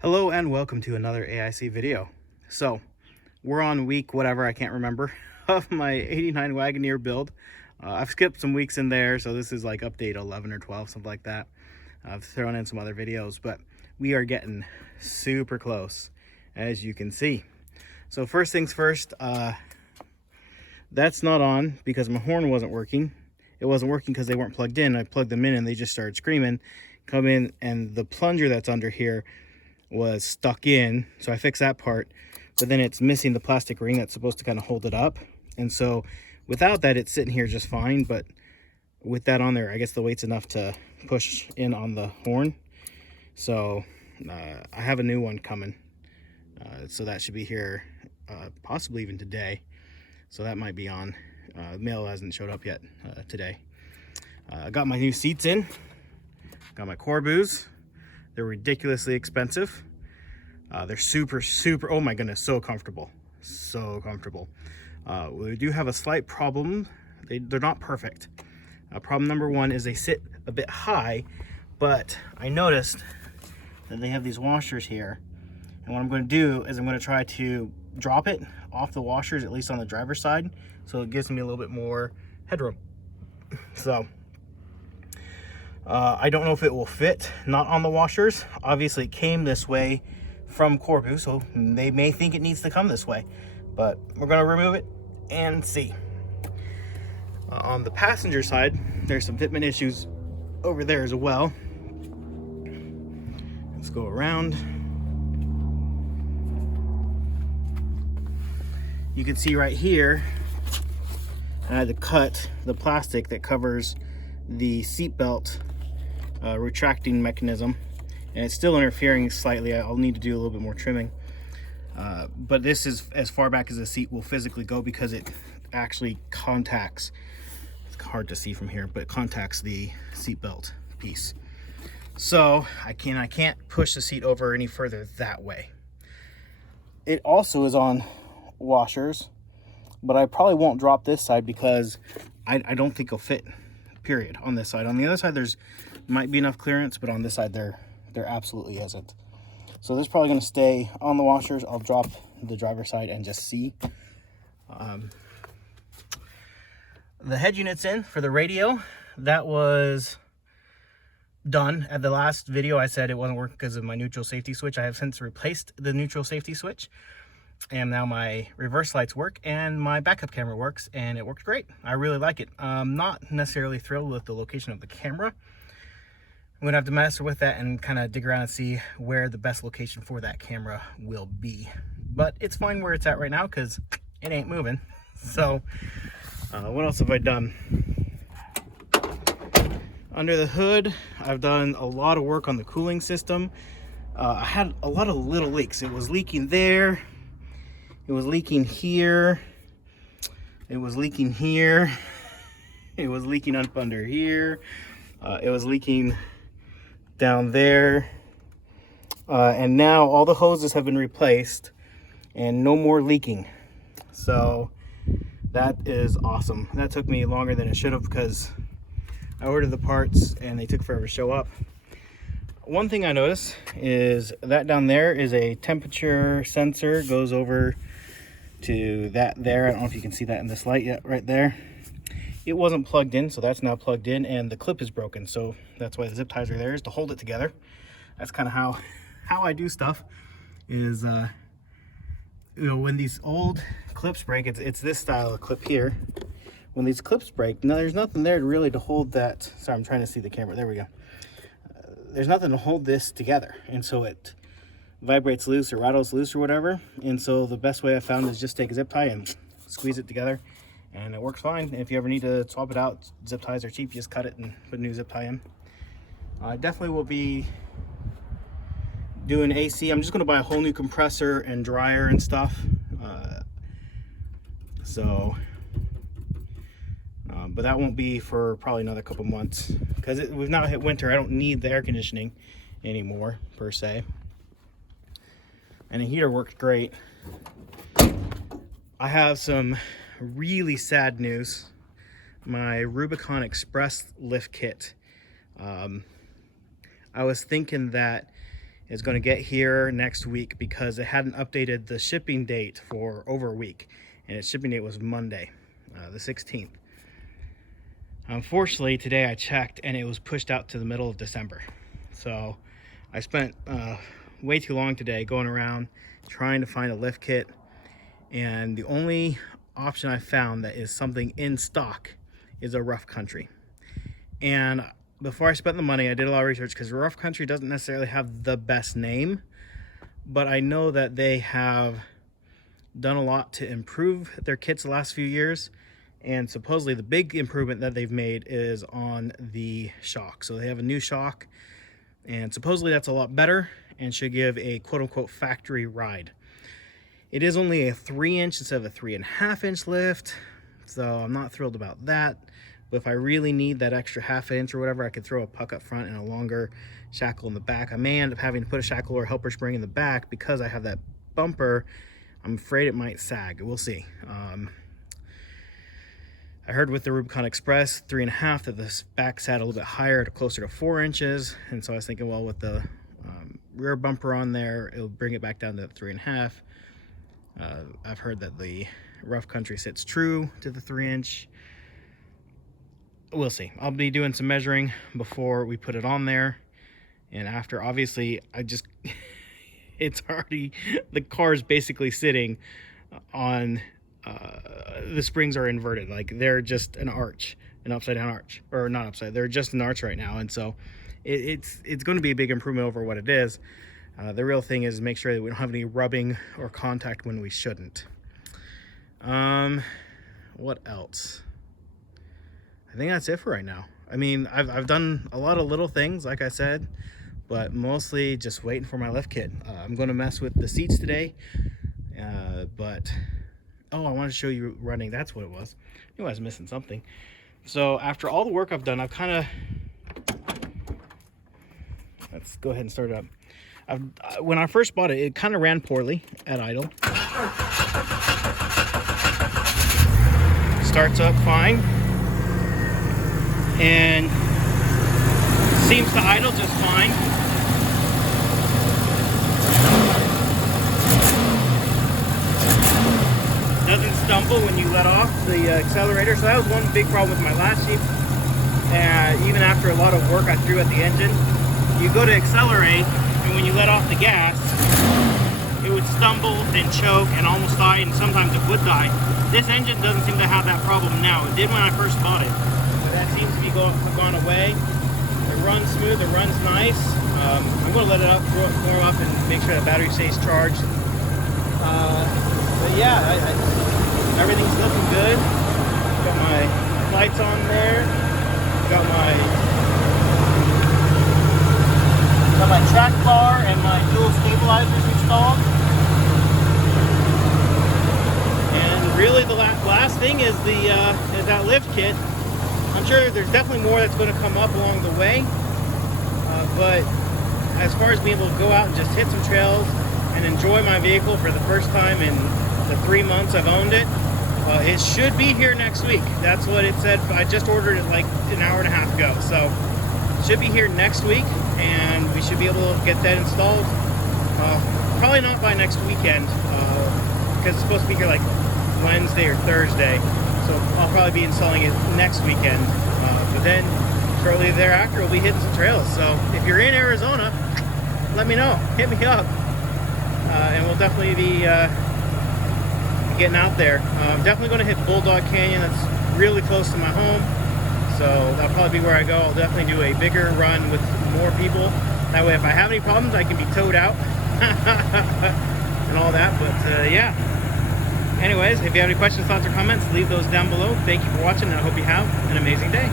Hello and welcome to another AIC video. So we're on week whatever, I can't remember, of my 89 Wagoneer build. I've skipped some weeks in there, so this is like update 11 or 12, something like that. I've thrown in some other videos, but we are getting super close, as you can see. So first things first, that's not on because my horn wasn't working. It wasn't working because they weren't plugged in. I plugged them in and they just started screaming, come in, and the plunger that's under here was stuck in, so I fixed that part, but then it's missing the plastic ring that's supposed to kind of hold it up. And so without that, it's sitting here just fine, but with that on there, I guess the weight's enough to push in on the horn. So I have a new one coming, so that should be here possibly even today, so that might be on. Mail hasn't showed up yet today. I got my new seats in, got my Corboos. They're ridiculously expensive. They're super, oh my goodness, so comfortable. So comfortable. We do have a slight problem. They're not perfect. Problem number one is they sit a bit high, but I noticed that they have these washers here. And what I'm going to do is I'm going to try to drop it off the washers, at least on the driver's side, so it gives me a little bit more headroom. So I don't know if it will fit not on the washers. Obviously it came this way from Corbu, so they may think it needs to come this way, but we're going to remove it and see. On the passenger side, there's some fitment issues over there as well. Let's go around. You can see right here, I had to cut the plastic that covers the seat belt retracting mechanism, and it's still interfering slightly. I'll need to do a little bit more trimming, but this is as far back as the seat will physically go because it actually contacts, it's hard to see from here, but it contacts the seat belt piece. So I can't push the seat over any further that way. It also is on washers, but I probably won't drop this side because I don't think it'll fit, period, on this side. On the other side there's might be enough clearance, but on this side there absolutely isn't. So this is probably going to stay on the washers. I'll drop the driver's side and just see. The head unit's in for the radio. That was done. At the last video I said it wasn't working because of my neutral safety switch. I have since replaced the neutral safety switch, and now my reverse lights work and my backup camera works, and it works great. I really like it. I'm not necessarily thrilled with the location of the camera. I'm gonna have to mess with that and kind of dig around and see where the best location for that camera will be. But it's fine where it's at right now because it ain't moving. So what else have I done? Under the hood, I've done a lot of work on the cooling system. I had a lot of little leaks. It was leaking there. It was leaking here. It was leaking here. It was leaking up under here. It was leaking down there. And now all the hoses have been replaced and no more leaking. So that is awesome. That took me longer than it should have because I ordered the parts and they took forever to show up. One thing I noticed is that down there is a temperature sensor, goes over to that there. I don't know if you can see that in this light yet, right there. It wasn't plugged in, so that's now plugged in, and the clip is broken, so that's why the zip ties are there, is to hold it together. That's kind of how I do stuff, is you know, when these old clips break, it's this style of clip here. When these clips break, now there's nothing there really to hold that. Sorry, I'm trying to see the camera. There we go. There's nothing to hold this together, and so it vibrates loose or rattles loose or whatever. And so the best way I found is just take a zip tie and squeeze it together, and it works fine. If you ever need to swap it out, zip ties are cheap. You just cut it and put a new zip tie in. I definitely will be doing AC. I'm just going to buy a whole new compressor and dryer and stuff. But that won't be for probably another couple months because we've now hit winter. I don't need the air conditioning anymore per se, and the heater worked great. I have some really sad news. My Rubicon Express lift kit, I was thinking that is going to get here next week because it hadn't updated the shipping date for over a week, and its shipping date was Monday, the 16th. Unfortunately, today I checked and it was pushed out to the middle of December. So I spent way too long today going around trying to find a lift kit, and the only option I found that is something in stock is a Rough Country. And before I spent the money, I did a lot of research because Rough Country doesn't necessarily have the best name, but I know that they have done a lot to improve their kits the last few years, and supposedly the big improvement that they've made is on the shock. So they have a new shock, and supposedly that's a lot better and should give a quote-unquote factory ride. It is only a 3-inch instead of a 3.5-inch lift, so I'm not thrilled about that. But if I really need that extra ½ inch or whatever, I could throw a puck up front and a longer shackle in the back. I may end up having to put a shackle or a helper spring in the back because I have that bumper. I'm afraid it might sag. We'll see. I heard with the Rubicon Express 3.5 that the back sat a little bit higher, closer to 4 inches. And so I was thinking, well, with the rear bumper on there, it'll bring it back down to 3.5. I've heard that the Rough Country sits true to the 3-inch. We'll see. I'll be doing some measuring before we put it on there, and after. Obviously, it's already, the car's basically sitting on, the springs are inverted, like they're just an arch, an upside down arch, or not upside, they're just an arch right now. And so it's going to be a big improvement over what it is. The real thing is make sure that we don't have any rubbing or contact when we shouldn't. What else? I think that's it for right now. I mean, I've done a lot of little things, like I said, but mostly just waiting for my lift kit. I'm going to mess with the seats today, but oh, I wanted to show you running. That's what it was. I knew I was missing something. So after all the work I've done, I've kind of, let's go ahead and start it up. When I first bought it, it kind of ran poorly at idle. Starts up fine and seems to idle just fine. Doesn't stumble when you let off the accelerator. So that was one big problem with my last Jeep. Even after a lot of work I threw at the engine, you go to accelerate, and when you let off the gas, it would stumble and choke and almost die, and sometimes it would die. This engine doesn't seem to have that problem now. It did when I first bought it, but that seems to be gone away. It runs smooth, it runs nice. I'm going to let it warm up and make sure the battery stays charged. But yeah, everything's looking good. Got my lights on there. Got my track bar and my dual stabilizers installed. And really the last thing is that lift kit. I'm sure there's definitely more that's going to come up along the way. But as far as being able to go out and just hit some trails and enjoy my vehicle for the first time in the 3 months I've owned it, it should be here next week. That's what it said. I just ordered it like an hour and a half ago. So it should be here next week, and we should be able to get that installed. Probably not by next weekend, because it's supposed to be here like Wednesday or Thursday. So I'll probably be installing it next weekend. But then shortly thereafter, we'll be hitting some trails. So if you're in Arizona, let me know. Hit me up. And we'll definitely be getting out there. I'm definitely going to hit Bulldog Canyon. That's really close to my home. So that'll probably be where I go. I'll definitely do a bigger run with more people. That way, if I have any problems, I can be towed out and all that. But yeah. Anyways, if you have any questions, thoughts, or comments, leave those down below. Thank you for watching, and I hope you have an amazing day.